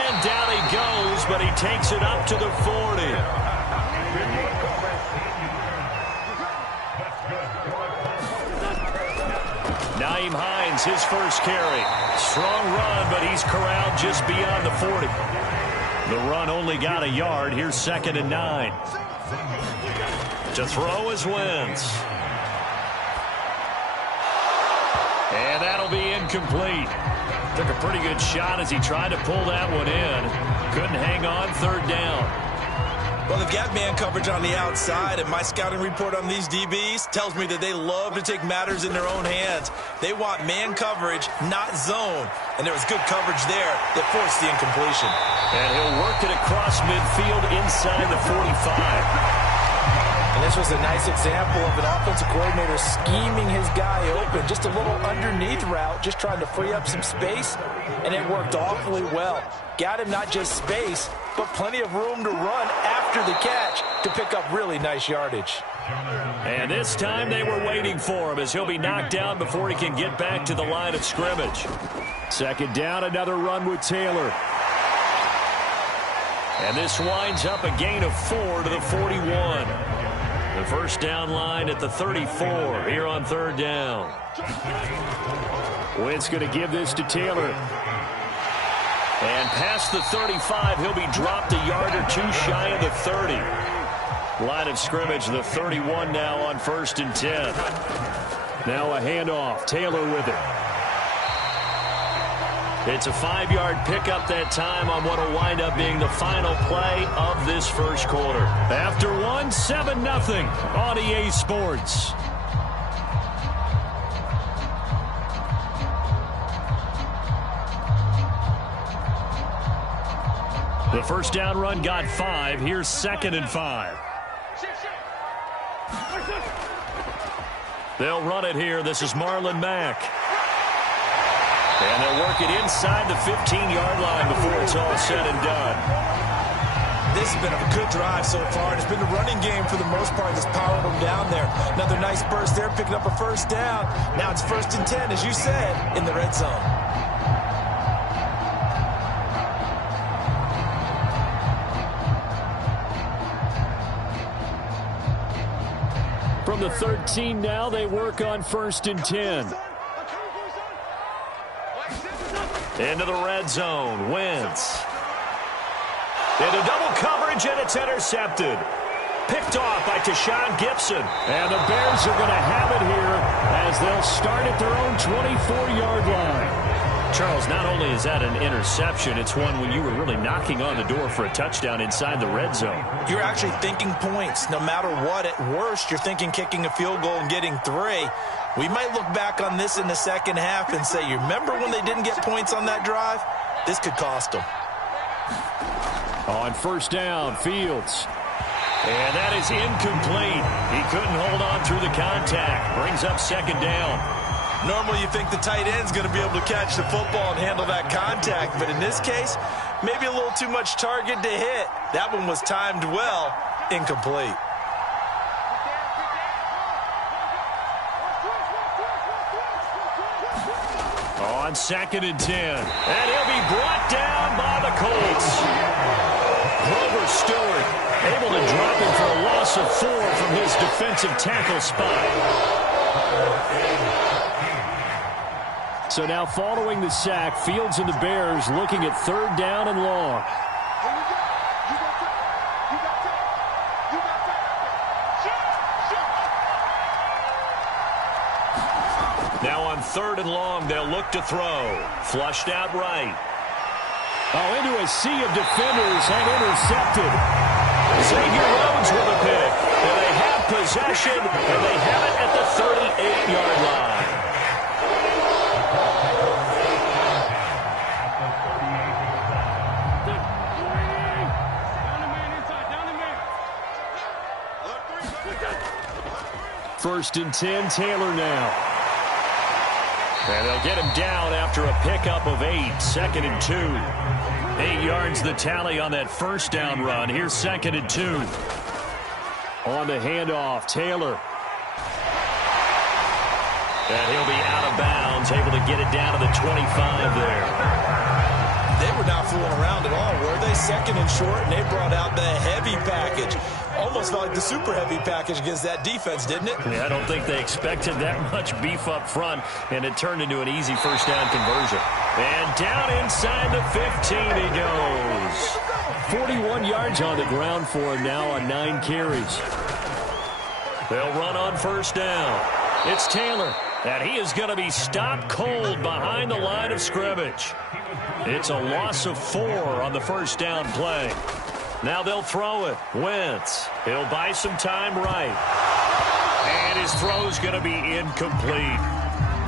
And down he goes, but he takes it up to the 40. Nyheim Hines, his first carry. Strong run, but he's corralled just beyond the 40. The run only got a yard. Here's 2nd and 9. To throw is Wentz. And that'll be incomplete. Took a pretty good shot as he tried to pull that one in. Couldn't hang on, 3rd down. Well, they've got man coverage on the outside, and my scouting report on these DBs tells me that they love to take matters in their own hands. They want man coverage, not zone. And there was good coverage there that forced the incompletion. And he'll work it across midfield inside the 45. And this was a nice example of an offensive coordinator scheming his guy open. Just a little underneath route, just trying to free up some space, and it worked awfully well. Got him not just space, but plenty of room to run after the catch to pick up really nice yardage. And this time they were waiting for him as he'll be knocked down before he can get back to the line of scrimmage. 2nd down, another run with Taylor. And this winds up a gain of 4 to the 41. The first down line at the 34 here on 3rd down. Wentz going to give this to Taylor. And past the 35, he'll be dropped a yard or two shy of the 30. Line of scrimmage, the 31 now on 1st and 10. Now a handoff. Taylor with it. It's a 5-yard pickup that time on what will wind up being the final play of this first quarter. After one, 7-0 on EA Sports. The first down run got 5. Here's 2nd and 5. They'll run it here. This is Marlon Mack. And they'll work it inside the 15-yard line before it's all said and done. This has been a good drive so far. It's been the running game for the most part that's powered them down there. Another nice burst there, picking up a first down. Now it's 1st and 10, as you said, in the red zone. From the 13 now, they work on 1st and 10. Into the red zone. Wentz. Into double coverage, and it's intercepted. Picked off by Tashawn Gibson. And the Bears are going to have it here as they'll start at their own 24-yard line. Charles, not only is that an interception, it's one when you were really knocking on the door for a touchdown inside the red zone. You're actually thinking points. No matter what, at worst, you're thinking kicking a field goal and getting 3. We might look back on this in the second half and say, you remember when they didn't get points on that drive? This could cost them. On 1st down, Fields. And that is incomplete. He couldn't hold on through the contact. Brings up 2nd down. Normally you think the tight end's going to be able to catch the football and handle that contact, but in this case, maybe a little too much target to hit. That one was timed well, incomplete. On 2nd and 10. And he'll be brought down by the Colts. Grover Stewart able to drop him for a loss of 4 from his defensive tackle spot. So now following the sack, Fields and the Bears looking at 3rd down and long. Now on 3rd and long, they'll look to throw. Flushed out right. Oh, into a sea of defenders and intercepted. Xavier Rhodes with a pick. And they have possession, and they have it at the 38-yard line. First and 10, Taylor now. And they'll get him down after a pickup of 8. 2nd and 2. 8 yards the tally on that first down run. Here's 2nd and 2. On the handoff, Taylor. And he'll be out of bounds, able to get it down to the 25 there. They were not fooling around at all, were they? Second and short, and they brought out the heavy package. Almost felt like the super heavy package against that defense, didn't it? Yeah, I don't think they expected that much beef up front, and it turned into an easy first down conversion. And down inside the 15 he goes. 41 yards on the ground for him now on 9 carries. They'll run on first down. It's Taylor, and he is going to be stopped cold behind the line of scrimmage. It's a loss of 4 on the first down play. Now they'll throw it. Wentz. He'll buy some time right. And his throw's going to be incomplete.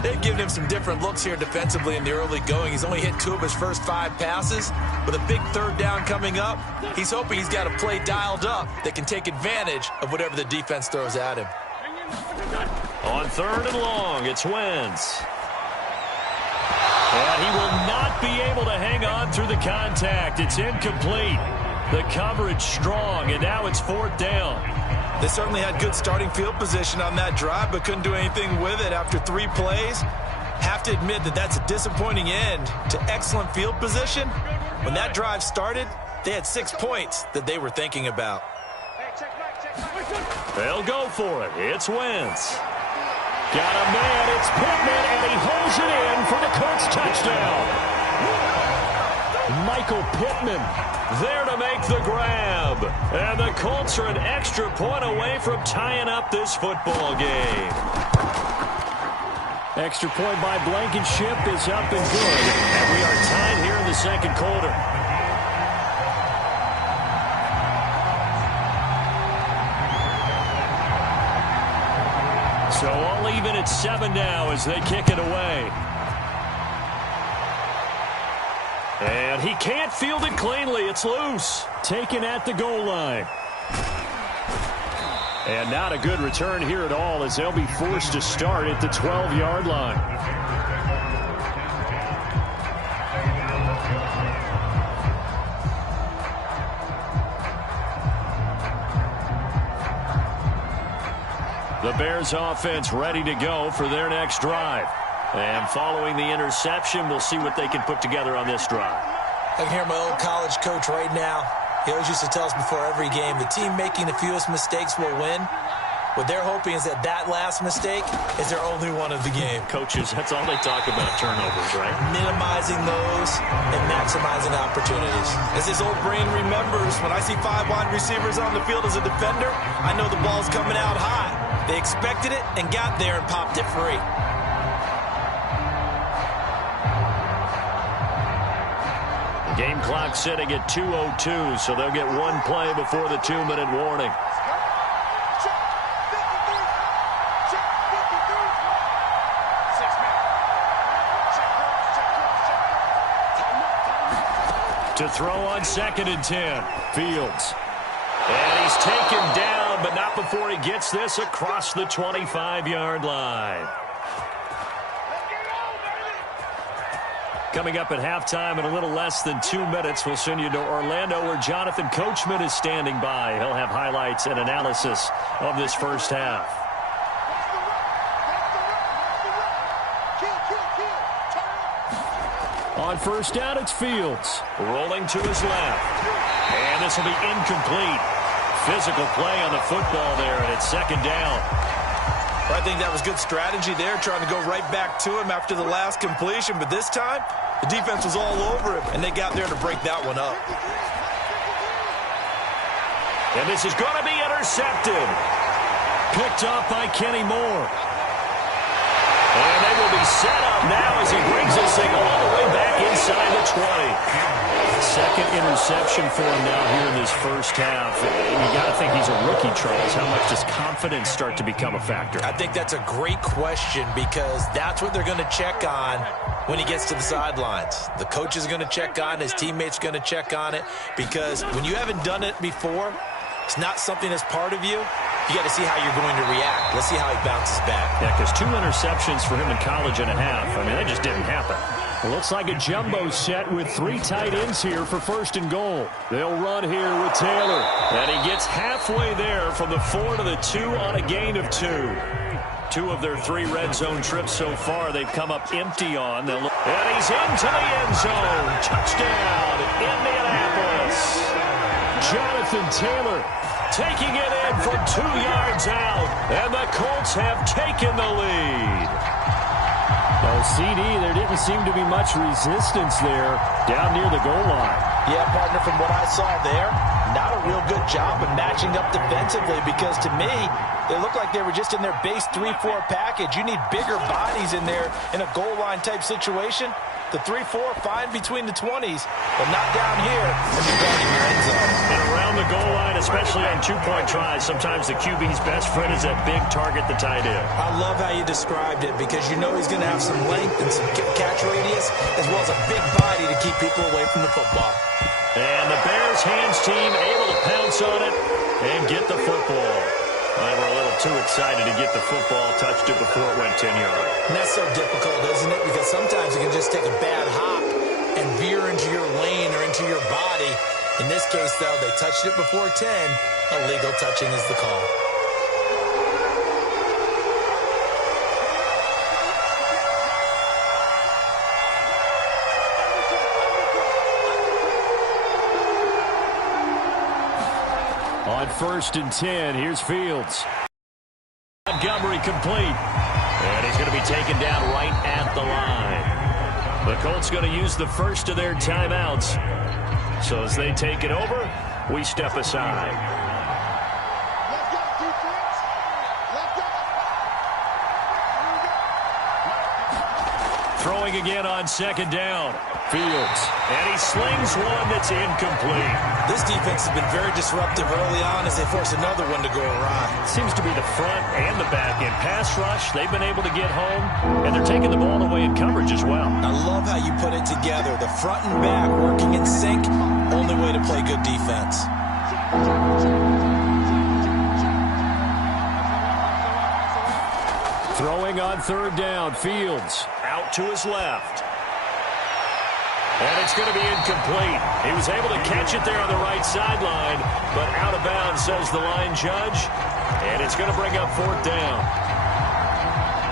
They've given him some different looks here defensively in the early going. He's only hit 2 of his first 5 passes. With a big third down coming up, he's hoping he's got a play dialed up that can take advantage of whatever the defense throws at him. On 3rd and long, it's Wentz. And he will not be able to hang on through the contact. It's incomplete. The coverage strong, and now it's 4th down. They certainly had good starting field position on that drive, but couldn't do anything with it after 3 plays. Have to admit that that's a disappointing end to excellent field position. When that drive started, they had 6 points that they were thinking about. They'll go for it. It's Wentz. Got a man. It's Pittman, and he holds it in for the Colts touchdown. Michael Pittman there to make the grab. And the Colts are an extra point away from tying up this football game. Extra point by Blankenship is up and good. And we are tied here in the second quarter. So all even at 7 now as they kick it away. And he can't field it cleanly. It's loose. Taken at the goal line. And not a good return here at all as they'll be forced to start at the 12-yard line. The Bears offense ready to go for their next drive. And following the interception, we'll see what they can put together on this drive. I can hear my old college coach right now. He always used to tell us before every game, the team making the fewest mistakes will win. What they're hoping is that last mistake is their only one of the game. Coaches, that's all they talk about, turnovers, right? Minimizing those and maximizing opportunities. As his old brain remembers, when I see 5 wide receivers on the field as a defender, I know the ball's coming out high. They expected it and got there and popped it free. The game clock sitting at 2:02, so they'll get 1 play before the 2-minute warning. To throw on 2nd and 10, Fields. And he's taken down, but not before he gets this across the 25-yard line. Coming up at halftime in a little less than 2 minutes, we'll send you to Orlando where Jonathan Coachman is standing by. He'll have highlights and analysis of this first half. On first down, it's Fields. Rolling to his left. And this will be incomplete. Physical play on the football there, and it's 2nd down. I think that was good strategy there, trying to go right back to him after the last completion. But this time, the defense was all over him, and they got there to break that one up. And this is going to be intercepted. Picked off by Kenny Moore. And they will be set up now as he brings this thing all the way back inside the 20. 2nd interception for him now here in this first half. You got to think he's a rookie, Charles. How much does confidence start to become a factor? I think that's a great question because that's what they're going to check on when he gets to the sidelines. The coach is going to check on it. His teammates are going to check on it because when you haven't done it before, it's not something that's part of you. You got to see how you're going to react. Let's see how he bounces back. Yeah, because 2 interceptions for him in college and a half. I mean, that just didn't happen. It looks like a jumbo set with 3 tight ends here for 1st and goal. They'll run here with Taylor. And he gets halfway there from the 4 to the 2 on a gain of 2. 2 of their 3 red zone trips so far, they've come up empty on. And he's into the end zone. Touchdown, Indianapolis. Jonathan Taylor taking it in from 2 yards out. And the Colts have taken the lead. Well, CD, there didn't seem to be much resistance there down near the goal line. Yeah, partner, from what I saw there, not a real good job of matching up defensively because to me, they look like they were just in their base 3-4 package. You need bigger bodies in there in a goal line type situation. The 3-4, fine between the 20s, but not down here when you're guarding your end zone. And around the goal line, especially on 2-point tries, sometimes the QB's best friend is that big target, the tight end. I love how you described it because you know he's going to have some length and some catch radius as well as a big body to keep people away from the football. And the Bears hands team able to pounce on it and get the football. They were a little too excited to get the football, touched it before it went 10 yards. And that's so difficult, isn't it? Because sometimes you can just take a bad hop and veer into your lane or into your body. In this case, though, they touched it before 10. Illegal touching is the call. On 1st and 10, here's Fields. Montgomery complete. And he's going to be taken down right at the line. The Colts going to use the first of their timeouts. So as they take it over, we step aside. Throwing again on 2nd down. Fields. And he slings one that's incomplete. This defense has been very disruptive early on as they force another one to go awry. Seems to be the front and the back end. Pass rush, they've been able to get home, and they're taking the ball away in coverage as well. I love how you put it together. The front and back working in sync, only way to play good defense. Throwing on 3rd down, Fields. Out to his left. And it's going to be incomplete. He was able to catch it there on the right sideline, but out of bounds, says the line judge. And it's going to bring up 4th down.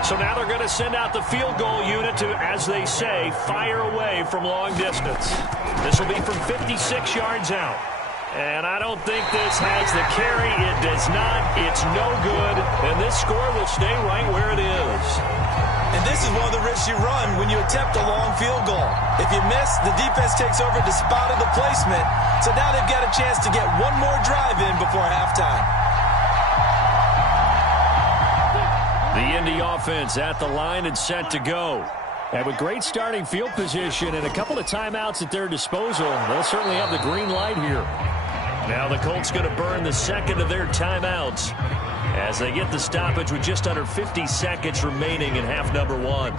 So now they're going to send out the field goal unit to, as they say, fire away from long distance. This will be from 56 yards out. And I don't think this has the carry. It does not. It's no good. And this score will stay right where it is. And this is one of the risks you run when you attempt a long field goal. If you miss, the defense takes over the spot of the placement. So now they've got a chance to get one more drive in before halftime. The Indy offense at the line and set to go. And with great starting field position and a couple of timeouts at their disposal, they'll certainly have the green light here. Now the Colts going to burn the second of their timeouts as they get the stoppage with just under 50 seconds remaining in half number 1.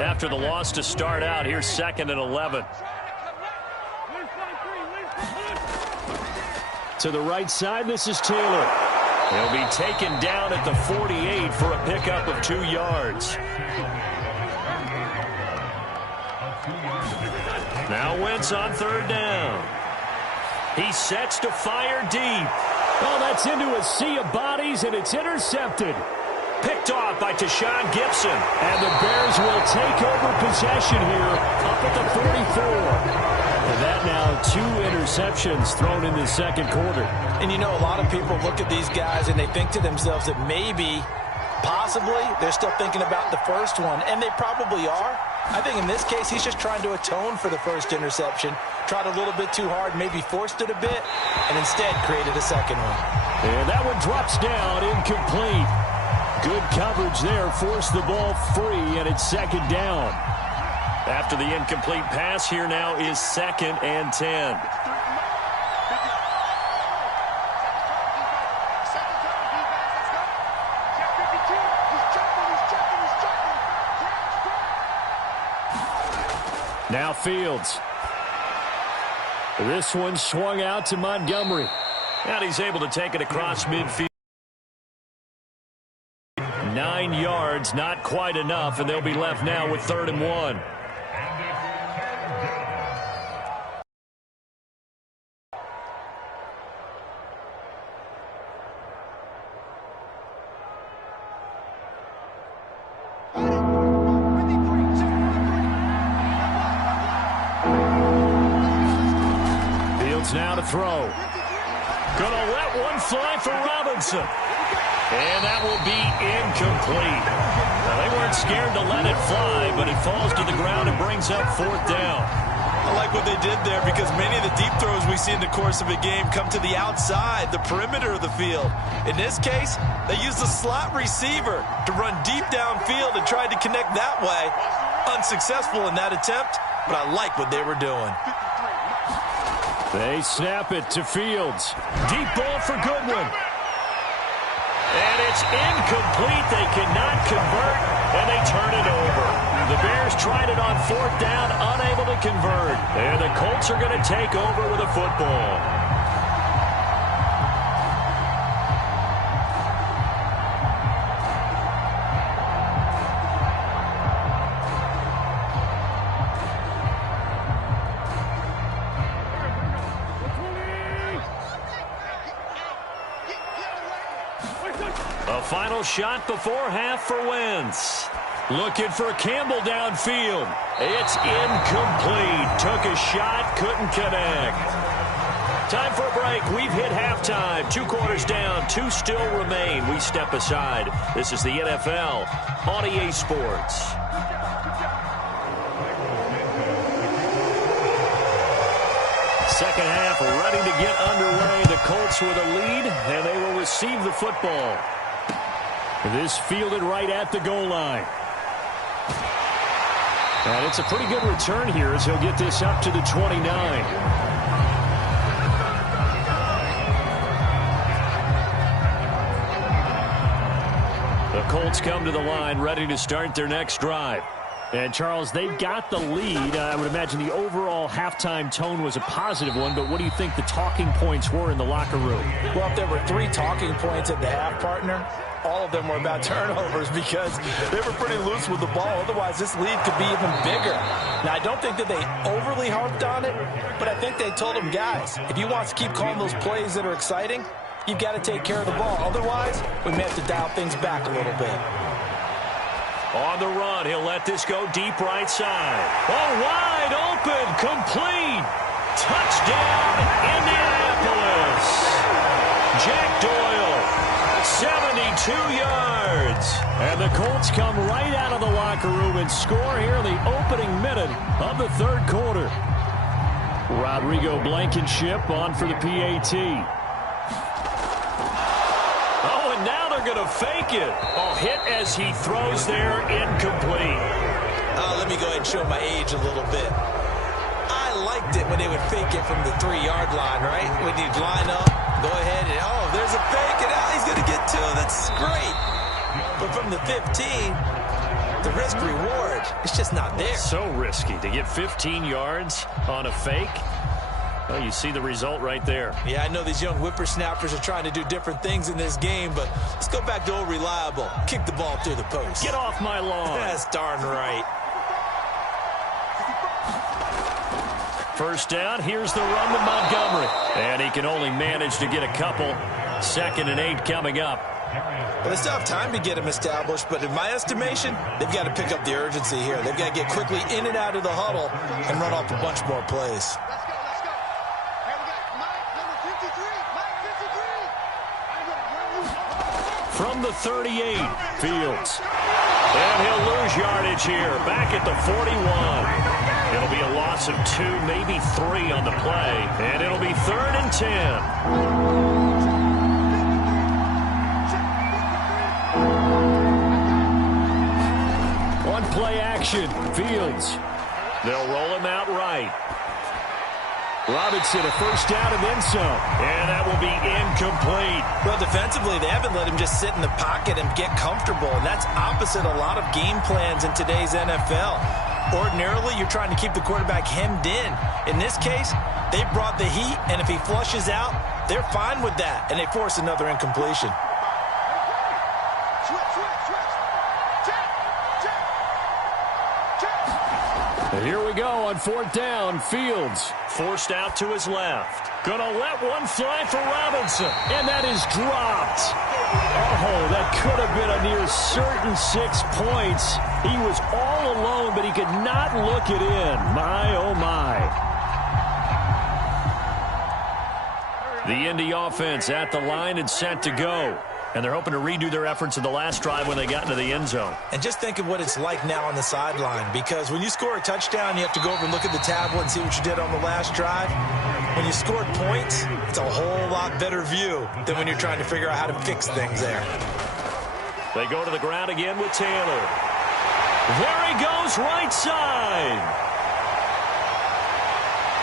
After the loss to start out, here's 2nd and 11. To the right side, this is Taylor. He'll be taken down at the 48 for a pickup of 2 yards. Now Wentz on 3rd down. He sets to fire deep. Oh, that's into a sea of bodies, and it's intercepted. Picked off by Tashawn Gibson. And the Bears will take over possession here up at the 44. And that now 2 interceptions thrown in the 2nd quarter. And you know, a lot of people look at these guys and they think to themselves that maybe, possibly, they're still thinking about the first one. And they probably are. I think in this case, he's just trying to atone for the first interception. Tried a little bit too hard, maybe forced it a bit, and instead created a second one. And that one drops down, incomplete. Good coverage there, forced the ball free, and it's 2nd down. After the incomplete pass, here now is 2nd and 10. Now Fields. This one swung out to Montgomery. And he's able to take it across midfield. 9 yards, not quite enough, and they'll be left now with 3rd and 1. throw. Gonna let one fly for Robinson. And that will be incomplete. Now, they weren't scared to let it fly, but it falls to the ground and brings up 4th down. I like what they did there because many of the deep throws we see in the course of a game come to the outside, the perimeter of the field. In this case, they used the slot receiver to run deep downfield and tried to connect that way. Unsuccessful in that attempt, but I like what they were doing. They snap it to Fields. Deep ball for Goodwin. And it's incomplete. They cannot convert, and they turn it over. The Bears tried it on 4th down, unable to convert. And the Colts are going to take over with a football. Final shot before half for Wentz. Looking for Campbell downfield. It's incomplete. Took a shot, couldn't connect. Time for a break. We've hit halftime. 2 quarters down, 2 still remain. We step aside. This is the NFL on EA Sports. Second half ready to get underway. The Colts with a lead, and they will receive the football. This fielded right at the goal line. And it's a pretty good return here as he'll get this up to the 29. The Colts come to the line ready to start their next drive. And, Charles, they've got the lead. I would imagine the overall halftime tone was a positive one, but what do you think the talking points were in the locker room? Well, if there were 3 talking points at the half, partner, all of them were about turnovers because they were pretty loose with the ball. Otherwise, this lead could be even bigger. Now, I don't think that they overly harped on it, but I think they told them, guys, if you want to keep calling those plays that are exciting, you've got to take care of the ball. Otherwise, we may have to dial things back a little bit. On the run, he'll let this go deep right side. Oh, wide open, complete. Touchdown, Indianapolis. Jack Doyle, 72 yards. And the Colts come right out of the locker room and score here in the opening minute of the 3rd quarter. Rodrigo Blankenship on for the PAT. Now they're going to fake it. Oh, hit as he throws there, incomplete. Let me go ahead and show my age a little bit. I liked it when they would fake it from the 3-yard line, right? When you'd line up, go ahead and, oh, there's a fake, and now he's going to get 2. That's great. But from the 15, the risk-reward, it's just not there. So risky to get 15 yards on a fake. Well, you see the result right there. Yeah, I know these young whippersnappers are trying to do different things in this game, but let's go back to old reliable. Kick the ball through the post. Get off my lawn. That's darn right. First down, here's the run to Montgomery. And he can only manage to get a couple. 2nd and 8 coming up. But they still have time to get him established, but in my estimation, they've got to pick up the urgency here. They've got to get quickly in and out of the huddle and run off a bunch more plays. From the 38, Fields. And he'll lose yardage here, back at the 41. It'll be a loss of 2, maybe 3 on the play. And it'll be 3rd and 10. One play action, Fields. They'll roll him out right. Robinson, a first down and then some. And that will be incomplete. Well, defensively, they haven't let him just sit in the pocket and get comfortable. And that's opposite a lot of game plans in today's NFL. Ordinarily, you're trying to keep the quarterback hemmed in. In this case, they brought the heat, and if he flushes out, they're fine with that. And they force another incompletion. And here we go on 4th down. Fields forced out to his left. Gonna let one fly for Robinson. And that is dropped. Oh, that could have been a near certain 6 points. He was all alone, but he could not look it in. My, oh, my. The Indy offense at the line and set to go. And they're hoping to redo their efforts in the last drive when they got into the end zone. And just think of what it's like now on the sideline, because when you score a touchdown, you have to go over and look at the tablet and see what you did on the last drive. When you scored points, it's a whole lot better view than when you're trying to figure out how to fix things there. They go to the ground again with Taylor. There he goes, right side.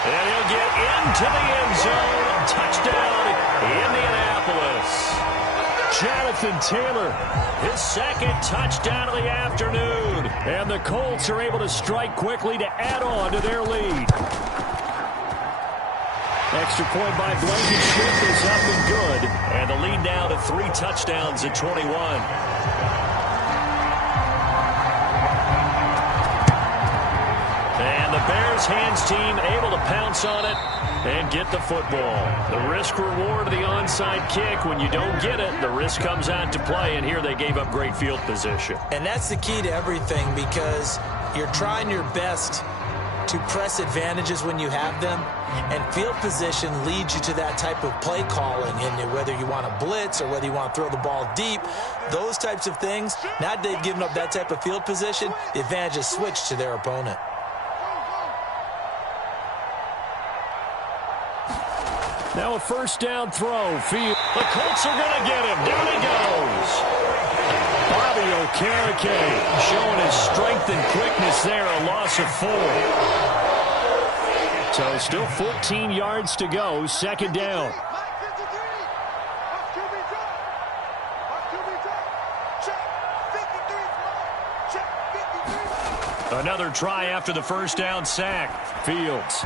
And he'll get into the end zone. Touchdown, Indianapolis. Jonathan Taylor, his second touchdown of the afternoon. And the Colts are able to strike quickly to add on to their lead. Extra point by Blankenship is up and good. And the lead now to 3 touchdowns at 21. And the Bears hands team able to pounce on it and get the football. The risk-reward of the onside kick. When you don't get it, the risk comes out to play, and here they gave up great field position. And that's the key to everything, because you're trying your best to press advantages when you have them, and field position leads you to that type of play calling. And whether you want to blitz or whether you want to throw the ball deep, those types of things, now that they've given up that type of field position, the advantage is switched to their opponent. Now a first down throw. The Colts are going to get him. Down he goes. Bobby Okereke showing his strength and quickness there. A loss of 4. So still 14 yards to go. Second down. Another try after the first down sack. Fields.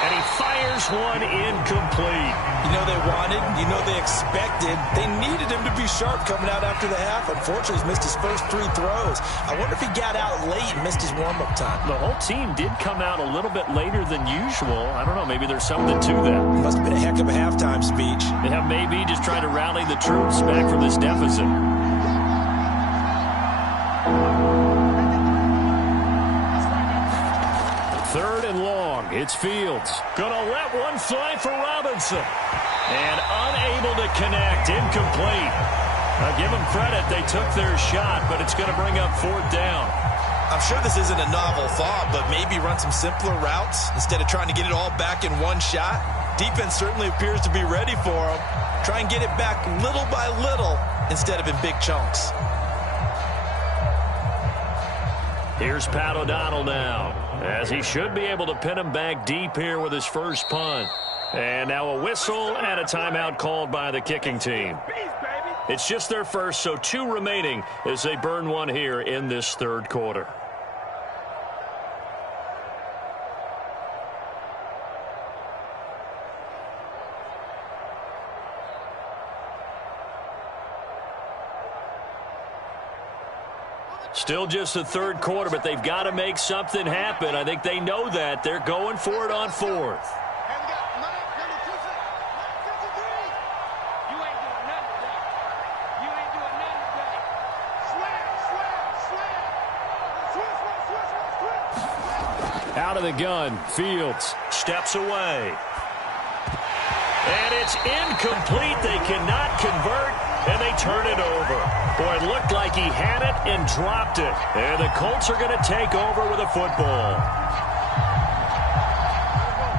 And he fires one incomplete. You know they wanted, you know they expected. They needed him to be sharp coming out after the half. Unfortunately, he's missed his first 3 throws. I wonder if he got out late and missed his warm-up time. The whole team did come out a little bit later than usual. I don't know, maybe there's something to that. Must have been a heck of a halftime speech. Yeah, maybe just trying to rally the troops back from this deficit. Third and long. It's Fields. Gonna let one fly for Robinson. And unable to connect. Incomplete. Now give them credit. They took their shot, but it's going to bring up 4th down. I'm sure this isn't a novel thought, but maybe run some simpler routes instead of trying to get it all back in one shot. Defense certainly appears to be ready for them. Try and get it back little by little instead of in big chunks. Here's Pat O'Donnell now, as he should be able to pin him back deep here with his first punt. And now a whistle and a timeout called by the kicking team. It's just their first, so 2 remaining as they burn one here in this third quarter. Still just the third quarter, but they've got to make something happen. I think they know that. They're going for it on 4th. Out of the gun. Fields steps away. And it's incomplete. They cannot convert, and they turn it over. Boy, it looked like he had it and dropped it. And the Colts are going to take over with a football.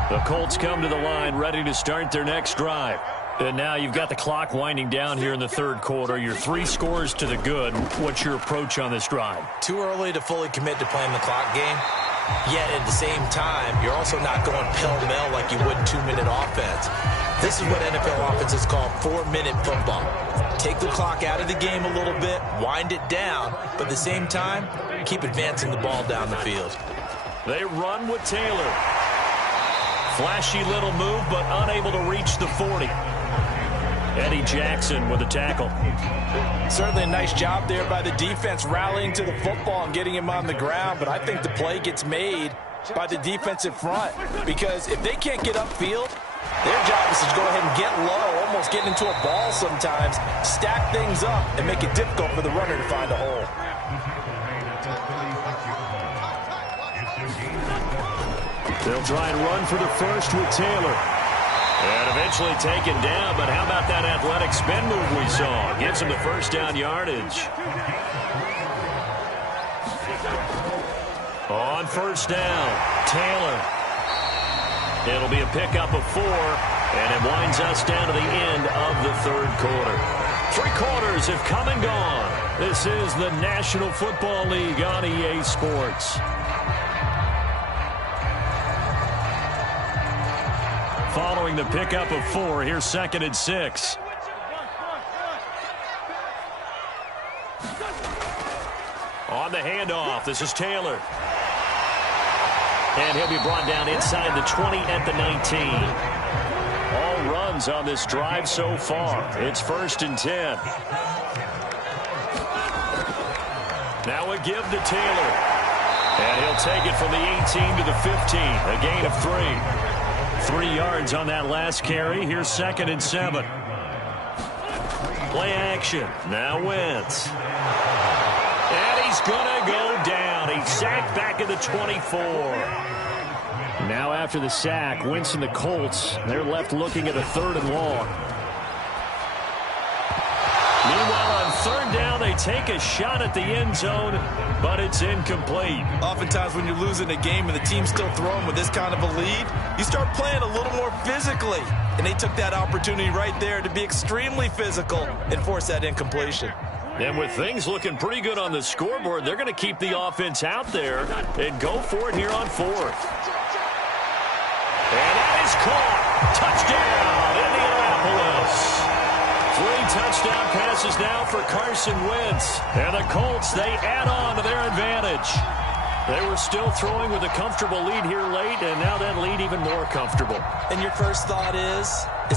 The Colts come to the line ready to start their next drive. And now you've got the clock winding down here in the third quarter. You're 3 scores to the good. What's your approach on this drive? Too early to fully commit to playing the clock game. Yet at the same time, you're also not going pell-mell like you would in 2-minute offense. This is what NFL offenses call 4-minute football. Take the clock out of the game a little bit, wind it down, but at the same time, keep advancing the ball down the field. They run with Taylor. Flashy little move, but unable to reach the 40. Eddie Jackson with a tackle. Certainly a nice job there by the defense rallying to the football and getting him on the ground, but I think the play gets made by the defensive front, because if they can't get upfield, their job is to go ahead and get low, almost get into a ball sometimes, stack things up, and make it difficult for the runner to find a hole. They'll try and run for the first with Taylor. And eventually taken down, but how about that athletic spin move we saw? Gives him the first down yardage. On first down, Taylor. It'll be a pickup of 4, and it winds us down to the end of the third quarter. 3 quarters have come and gone. This is the National Football League on EA Sports. Following the pickup of 4, here's 2nd and 6. On the handoff, this is Taylor. And he'll be brought down inside the 20 at the 19. All runs on this drive so far. It's 1st and 10. Now a give to Taylor. And he'll take it from the 18 to the 15. A gain of 3. 3 yards on that last carry. Here's 2nd and 7. Play action. Now Wentz. And he's going to go down. He's sacked back at the 24. Now after the sack, Wentz and the Colts, they're left looking at a 3rd and long. Meanwhile, on 3rd down, they take a shot at the end zone, but it's incomplete. Oftentimes when you're losing a game and the team's still throwing with this kind of a lead, you start playing a little more physically. And they took that opportunity right there to be extremely physical and force that incompletion. And with things looking pretty good on the scoreboard, they're going to keep the offense out there and go for it here on 4th. And that is caught. Touchdown, Indianapolis. 3 touchdown passes now for Carson Wentz. And the Colts, they add on to their advantage. They were still throwing with a comfortable lead here late, and now that lead even more comfortable. And your first thought is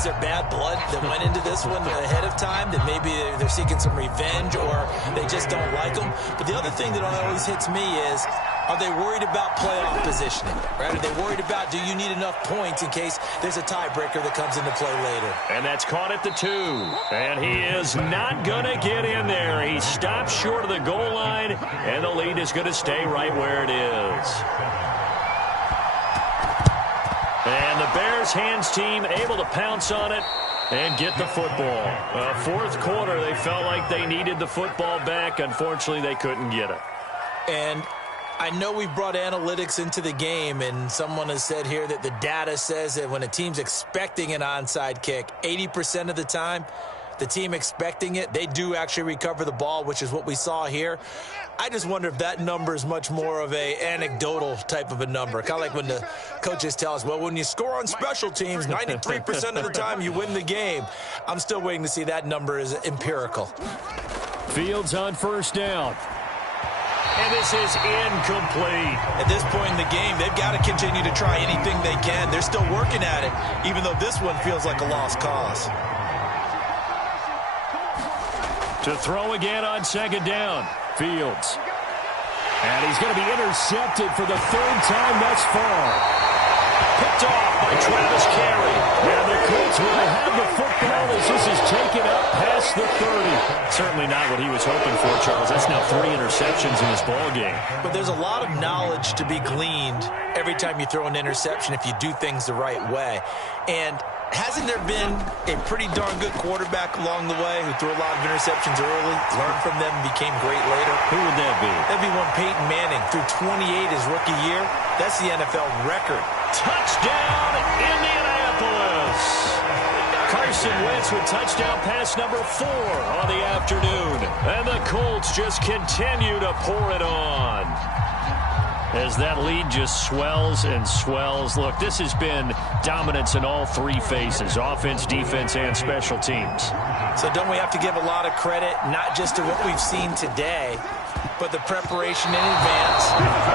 there bad blood that went into this one ahead of time, that maybe they're seeking some revenge or they just don't like them? But the other thing that always hits me is, are they worried about playoff positioning? Right? Are they worried about, do you need enough points in case there's a tiebreaker that comes into play later? And that's caught at the 2. And he is not going to get in there. He stops short of the goal line, and the lead is going to stay right where it is. And the Bears hands team able to pounce on it and get the football. 4th quarter, they felt like they needed the football back. Unfortunately, they couldn't get it. And I know we've brought analytics into the game, and someone has said here that the data says that when a team's expecting an onside kick, 80% of the time, the team expecting it, they do actually recover the ball, which is what we saw here. I just wonder if that number is much more of a anecdotal type of a number. Kind of like when the coaches tell us, well, when you score on special teams, 93% of the time you win the game. I'm still waiting to see that number is empirical. Fields on first down. And this is incomplete. At this point in the game, they've got to continue to try anything they can. They're still working at it, even though this one feels like a lost cause. To throw again on 2nd down, Fields. And he's going to be intercepted for the 3rd time thus far. Picked off by Travis Carey. And the Colts will have the football as this is taken up past the 30. Certainly not what he was hoping for, Charles. That's now 3 interceptions in this ball game. But there's a lot of knowledge to be gleaned every time you throw an interception if you do things the right way. And hasn't there been a pretty darn good quarterback along the way who threw a lot of interceptions early, learned from them, and became great later? Who would that be? That'd be one Peyton Manning. Threw 28 his rookie year. That's the NFL record. Touchdown, Indianapolis. Carson Wentz with touchdown pass number 4 on the afternoon. And the Colts just continue to pour it on. As that lead just swells and swells. Look, this has been dominance in all 3 phases, offense, defense, and special teams. So don't we have to give a lot of credit, not just to what we've seen today, but the preparation in advance,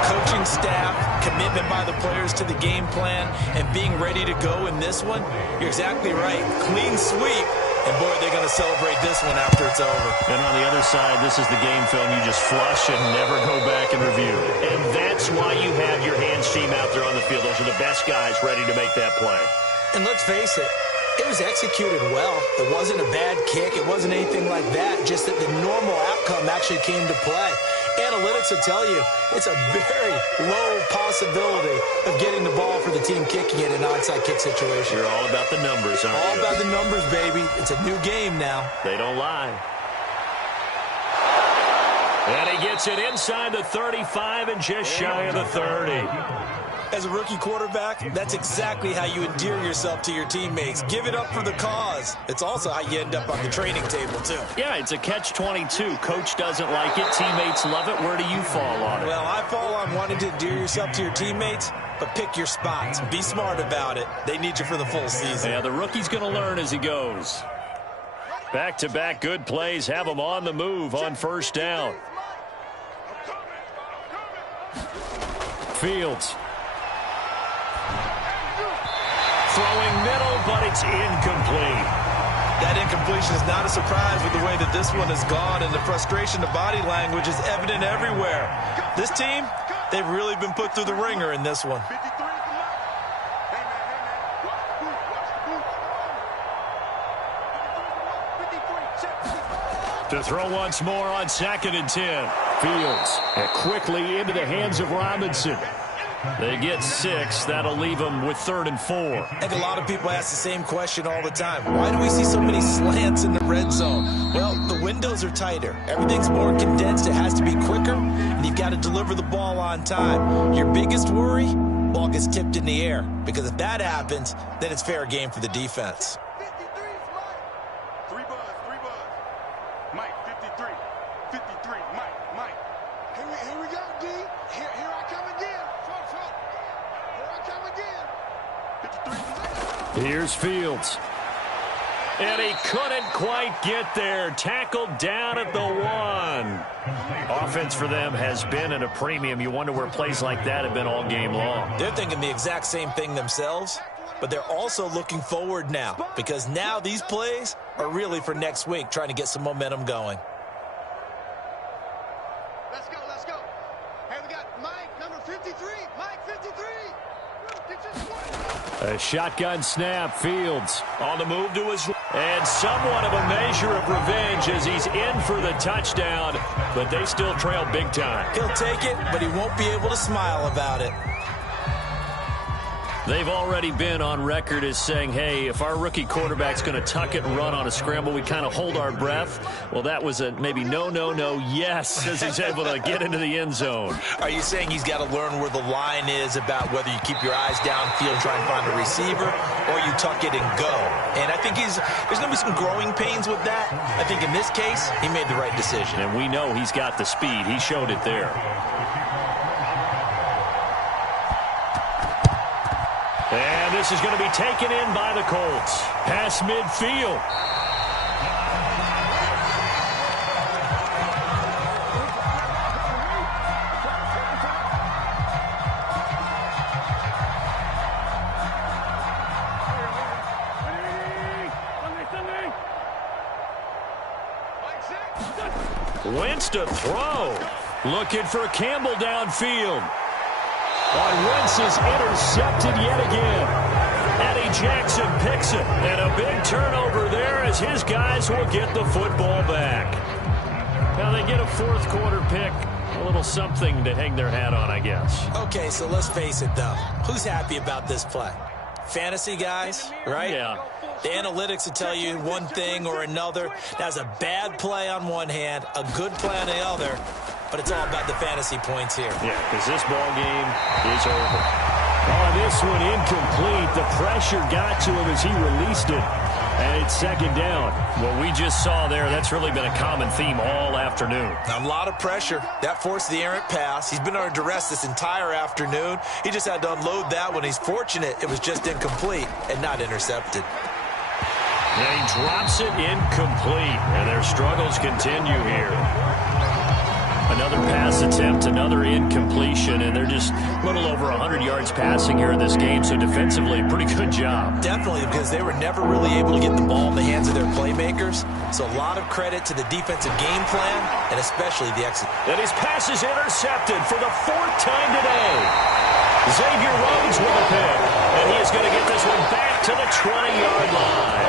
coaching staff, commitment by the players to the game plan, and being ready to go in this one? You're exactly right. Clean sweep. And, boy, they're going to celebrate this one after it's over. And on the other side, this is the game film you just flush and never go back and review. And that's why you have your hands team out there on the field. Those are the best guys ready to make that play. And let's face it, it was executed well. It wasn't a bad kick. It wasn't anything like that, just that the normal outcome actually came to play. Analytics will tell you it's a very low possibility of getting the ball for the team kicking it in an onside kick situation. You're all about the numbers, aren't you? All about the numbers, baby. It's a new game now. They don't lie. And he gets it inside the 35 and just shy of the 30. As a rookie quarterback, that's exactly how you endear yourself to your teammates. Give it up for the cause. It's also how you end up on the training table, too. Yeah, it's a catch-22. Coach doesn't like it. Teammates love it. Where do you fall on it? Well, I fall on wanting to endear yourself to your teammates, but pick your spots. Be smart about it. They need you for the full season. Yeah, the rookie's going to learn as he goes. Back-to-back good plays have him on the move on first down. Fields. Throwing middle, but it's incomplete. That incompletion is not a surprise with the way that this one has gone, and the frustration, the body language is evident everywhere. This team, they've really been put through the ringer in this one. To throw once more on 2nd and 10. Fields quickly into the hands of Robinson. They get 6. That'll leave them with 3rd and 4. I think a lot of people ask the same question all the time. Why do we see so many slants in the red zone? Well, the windows are tighter. Everything's more condensed. It has to be quicker, and you've got to deliver the ball on time. Your biggest worry? Ball gets tipped in the air, because if that happens, then it's fair game for the defense. 3 buzz. Mike, 53. 53, Mike. Here we go, D. Here I come again. Front. Here I come again. 53. Here's Fields. And he couldn't quite get there. Tackled down at the 1. Offense for them has been at a premium. You wonder where plays like that have been all game long. They're thinking the exact same thing themselves, but they're also looking forward now, because now these plays are really for next week, trying to get some momentum going. Let's go. Hey, we got Mike, number 53. Mike, 53. A shotgun snap. Fields on the move to his... And somewhat of a measure of revenge as he's in for the touchdown, but they still trail big time. He'll take it, but he won't be able to smile about it. They've already been on record as saying, hey, if our rookie quarterback's going to tuck it and run on a scramble, we kind of hold our breath. Well, that was a maybe no, yes, as he's able to get into the end zone. Are you saying he's got to learn where the line is about whether you keep your eyes downfield and try and find a receiver, or you tuck it and go? And I think there's going to be some growing pains with that. I think in this case, he made the right decision. And we know he's got the speed. He showed it there. And this is going to be taken in by the Colts. Past midfield. Wentz to throw. Looking for Campbell downfield. Wentz is intercepted yet again. Eddie Jackson picks it. And a big turnover there as his guys will get the football back. Now they get a fourth quarter pick. A little something to hang their hat on, I guess. Okay, so let's face it, though. Who's happy about this play? Fantasy guys, right? Yeah. The analytics will tell you one thing or another. That's a bad play on one hand, a good play on the other. But it's all about the fantasy points here. Yeah, because this ball game is over. Oh, this one incomplete. The pressure got to him as he released it. And it's 2nd down. What we just saw there, that's really been a common theme all afternoon. A lot of pressure. That forced the errant pass. He's been under duress this entire afternoon. He just had to unload that one. He's fortunate it was just incomplete and not intercepted. And he drops it incomplete. And their struggles continue here. Another pass attempt, another incompletion, and they're just a little over 100 yards passing here in this game, so defensively, pretty good job. Definitely, because they were never really able to get the ball in the hands of their playmakers, so a lot of credit to the defensive game plan, and especially the exit. And his pass is intercepted for the 4th time today. Xavier Rhodes with a pick, and he is going to get this one back to the 20-yard line.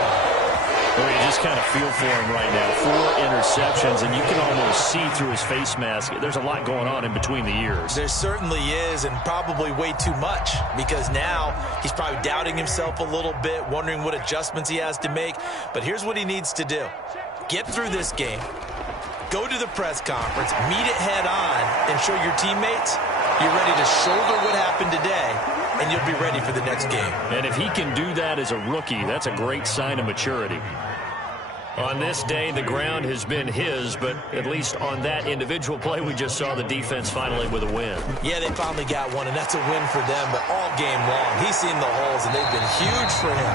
Well, you just just kind of feel for him right now. 4 interceptions, and you can almost see through his face mask. There's a lot going on in between the ears. There certainly is, and probably way too much, because now he's probably doubting himself a little bit, wondering what adjustments he has to make. But here's what he needs to do. Get through this game, go to the press conference, meet it head on, and show your teammates you're ready to shoulder what happened today, and you'll be ready for the next game. And if he can do that as a rookie, that's a great sign of maturity. On this day, the ground has been his, but at least on that individual play, we just saw the defense finally with a win. Yeah, they finally got one, and that's a win for them, but all game long, he's seen the holes, and they've been huge for him.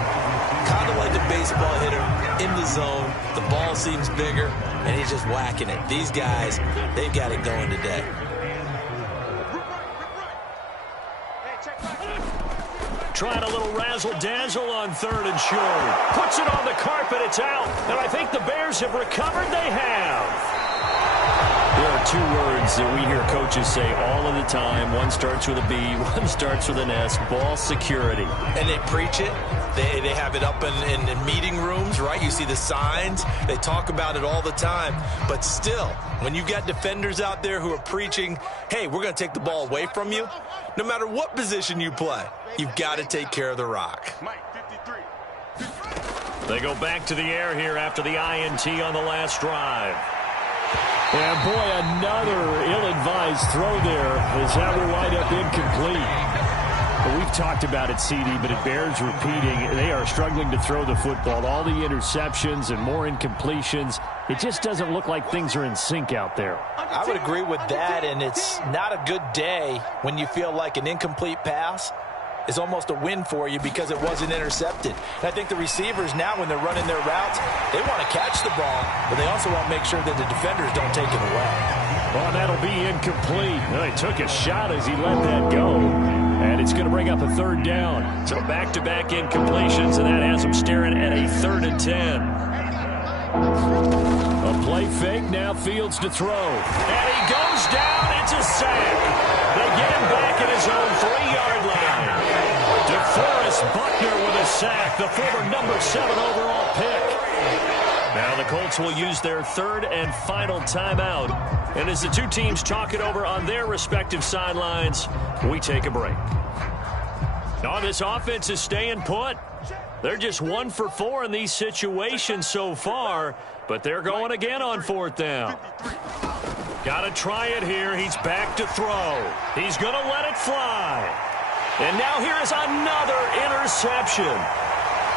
Kind of like a baseball hitter in the zone. The ball seems bigger, and he's just whacking it. These guys, they've got it going today. Trying a little razzle-dazzle on 3rd and short. Puts it on the carpet. It's out. And I think the Bears have recovered. They have. There are 2 words that we hear coaches say all of the time. One starts with a B, one starts with an S. Ball security. And they preach it. They have it up in meeting rooms, right? You see the signs. They talk about it all the time. But still, when you've got defenders out there who are preaching, hey, we're going to take the ball away from you, no matter what position you play, you've got to take care of the rock. They go back to the air here after the INT on the last drive. And boy, another ill-advised throw there as that will wind up incomplete. But we've talked about it, CD, but it bears repeating. They are struggling to throw the football. All the interceptions and more incompletions. It just doesn't look like things are in sync out there. I would agree with that, and it's not a good day when you feel like an incomplete pass is almost a win for you because it wasn't intercepted. And I think the receivers now, when they're running their routes, they want to catch the ball, but they also want to make sure that the defenders don't take it away. Well, that'll be incomplete. Well, he took a shot as he let that go, and it's going to bring up a 3rd down. So back-to-back incompletions, and that has them staring at a 3rd and 10. A play fake, now Fields to throw. And he goes down, it's a sack. They get him back at his own 3-yard line. DeForest Buckner with a sack, the former number 7 overall pick. Now the Colts will use their 3rd and final timeout. And as the 2 teams talk it over on their respective sidelines, we take a break. Now this offense is staying put. They're just 1 for 4 in these situations so far, but they're going again on 4th down. Got to try it here. He's back to throw. He's going to let it fly. And now here is another interception.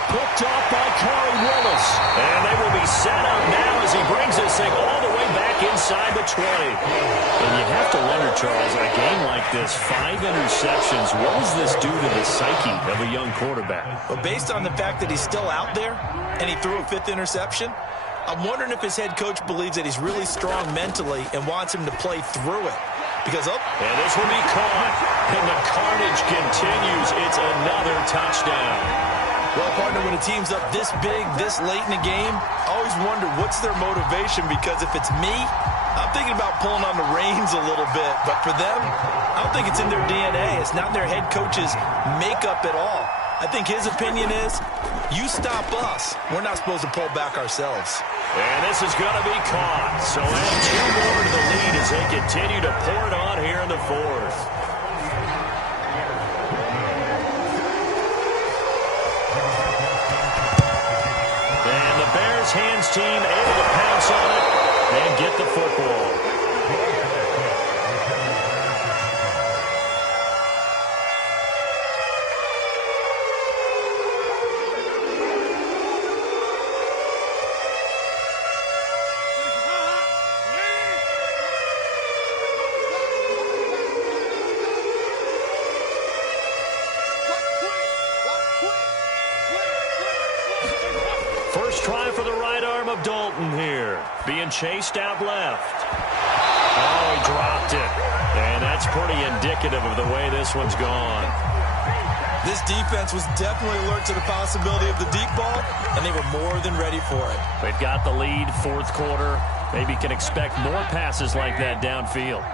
Picked off by Corey Willis. And they will be set up now as he brings this thing all the way back inside the 20. And you have to wonder, Charles, in a game like this, 5 interceptions, what does this do to the psyche of a young quarterback? But based on the fact that he's still out there and he threw a 5th interception, I'm wondering if his head coach believes that he's really strong mentally and wants him to play through it. Because, and this will be caught, and the carnage continues. It's another touchdown. Well, partner, when a team's up this big, this late in the game, I always wonder what's their motivation, because if it's me, I'm thinking about pulling on the reins a little bit. But for them, I don't think it's in their DNA. It's not their head coach's makeup at all. I think his opinion is, you stop us, we're not supposed to pull back ourselves. And this is going to be caught. So add 2 more to the lead as they continue to pour it on here in the 4th. And the Bears hands team able to pounce on it and get the football. First try for the right arm of Dalton here. Being chased out left. Oh, he dropped it. And that's pretty indicative of the way this one's gone. This defense was definitely alert to the possibility of the deep ball, and they were more than ready for it. They've got the lead, 4th quarter. Maybe can expect more passes like that downfield.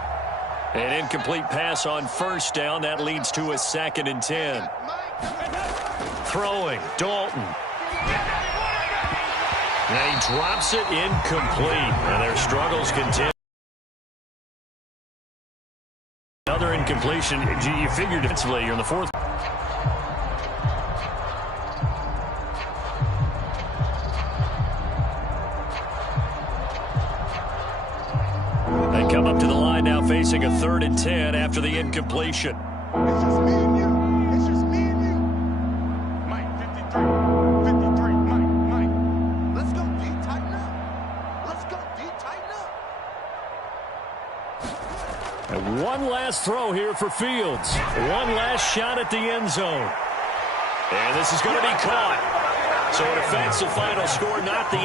An incomplete pass on 1st down. That leads to a 2nd and 10. Throwing, Dalton. And he drops it incomplete. And their struggles continue. Another incompletion. You figured defensively you're in the fourth. They come up to the line now facing a 3rd and 10 after the incompletion. It's just me and you. It's just me and you. Mike, 53. Mike. Let's go D, tighten up. Let's go D, tighten up. And one last throw here for Fields. One last shot at the end zone. And this is going to be caught. So it affects the final score, not the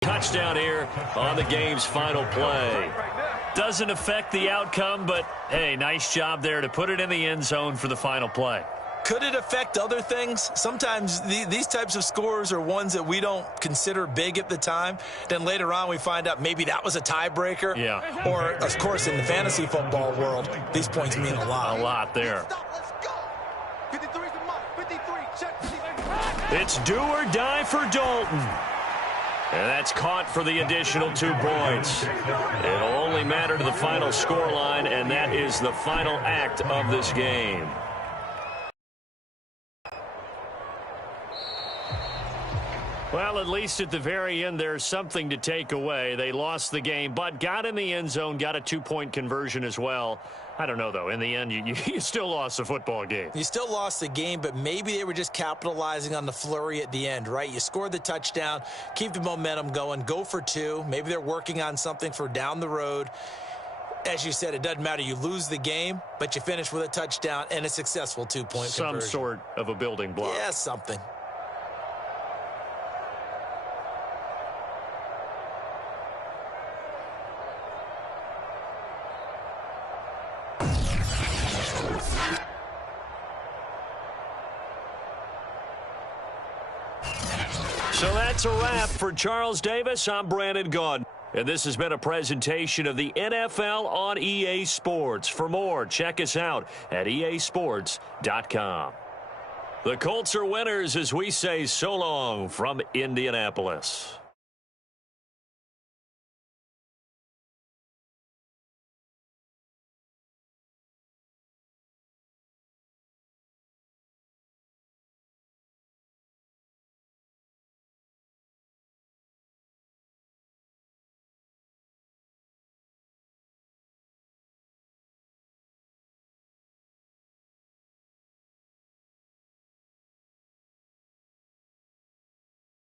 touchdown here on the game's final play. Doesn't affect the outcome, but, hey, nice job there to put it in the end zone for the final play. Could it affect other things? Sometimes these types of scores are ones that we don't consider big at the time. Then later on we find out maybe that was a tiebreaker. Yeah. Or, of course, in the fantasy football world, these points mean a lot. A lot there. Stop, let's go. 53's the Mike. 53, check. It's do or die for Dalton. And that's caught for the additional 2 points. It'll only matter to the final scoreline, and that is the final act of this game. Well, at least at the very end, there's something to take away. They lost the game, but got in the end zone, got a 2-point conversion as well. I don't know, though. In the end, you still lost the football game. You still lost the game, but maybe they were just capitalizing on the flurry at the end, right? You scored the touchdown, keep the momentum going, go for 2. Maybe they're working on something for down the road. As you said, it doesn't matter. You lose the game, but you finish with a touchdown and a successful 2-point conversion. Some sort of a building block. Yeah, something. So that's a wrap for Charles Davis. I'm Brandon Gaudin. And this has been a presentation of the NFL on EA Sports. For more, check us out at easports.com. The Colts are winners as we say so long from Indianapolis.